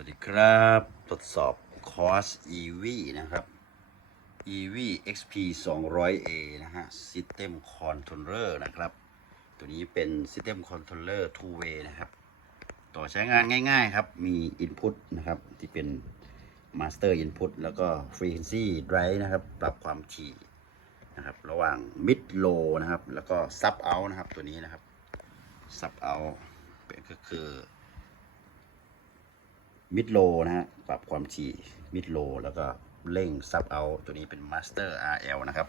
วัสดีครับ ทดสอบคอร์ส EV นะครับ EV XP 200A นะฮะ System Controller นะครับ ตัวนี้เป็น System Controller Two Way นะครับ ต่อใช้งานง่ายๆครับ มี Input นะครับ ที่เป็น Master Input แล้วก็ Frequency Drive นะครับ ปรับความถี่นะครับ ระหว่าง Mid Low นะครับ แล้วก็ Sub Out นะครับ ตัวนี้นะครับ Sub Out เป็นก็คือ มิดโลนะฮะปรับความถี่มิดโลแล้วก็เร่งซับเอาตัวนี้เป็น Master RL นะครับ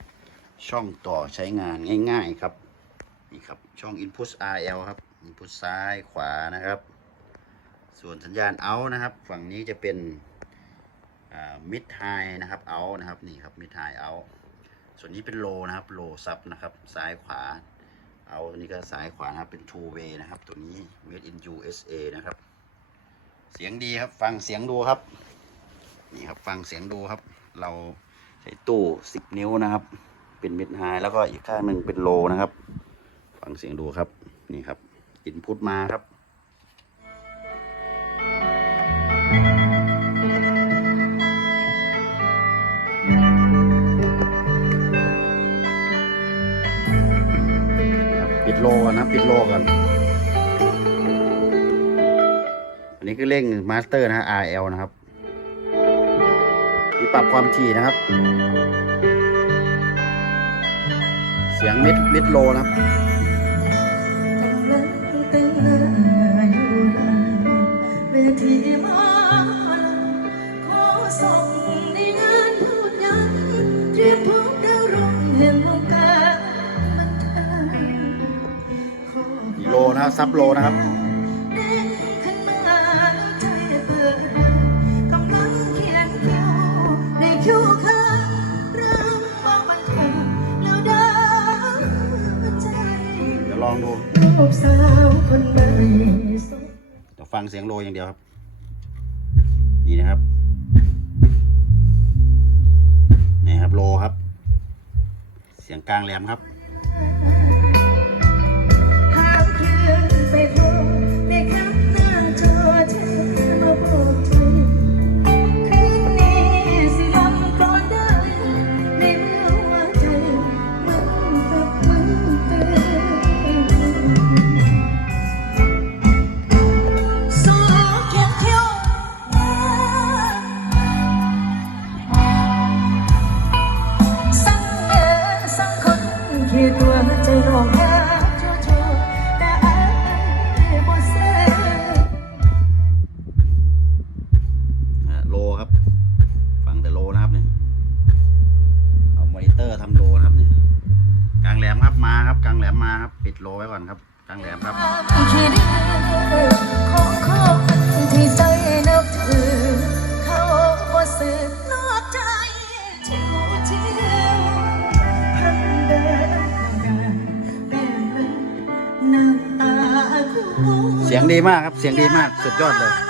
ช่องต่อใช้งานง่าย ๆครับนี่ครับช่อง Input RL ครับ Input ซ้ายขวานะครับ ส่วนสัญญาณ Out นะครับ ฝั่งนี้จะเป็น Mid High นะครับ Out นะครับนี่ครับ Mid High Out ส่วนนี้เป็น Low นะครับ Low Sub นะครับซ้ายขวา เอาตัวนี้ก็ซ้ายขวานะครับเป็น Two Way นะครับ ตัวนี้ Made in USA นะครับ สียงดีครับ ฟังเสียงดูครับ นี่ครับฟังเสียงดูครับ เราใช้ตู้สิบนิ้วนะครับ เป็นมิดไฮแล้วก็อีกข้างหนึ่งเป็นโลนะครับ ฟังเสียงดูครับนี่ครับอินพุตมาครับปิดโลก่อนนะปิดโลก่อน อันนี้คือเร่งมาสเตอร์นะฮะ RL นะครับมีปรับความถี่นะครับ เสียงมิดมิดโลนะครับโลนะครับซับโลนะครับ ปสาวคนใหม่สดเดี๋ยวฟังเสียงโลอย่างเดียวครับ นี่นะครับ นี่ครับโลครับ เสียงกลางแหลมครับ เตอร์ทำโลนะครับเนี่ยกลางแหลมครับมาครับกลางแหลมมาครับปิดโลไว้ก่อนครับกลางแหลมครับเสียงดีมากครับ เสียงดีมาก สุดยอดเลย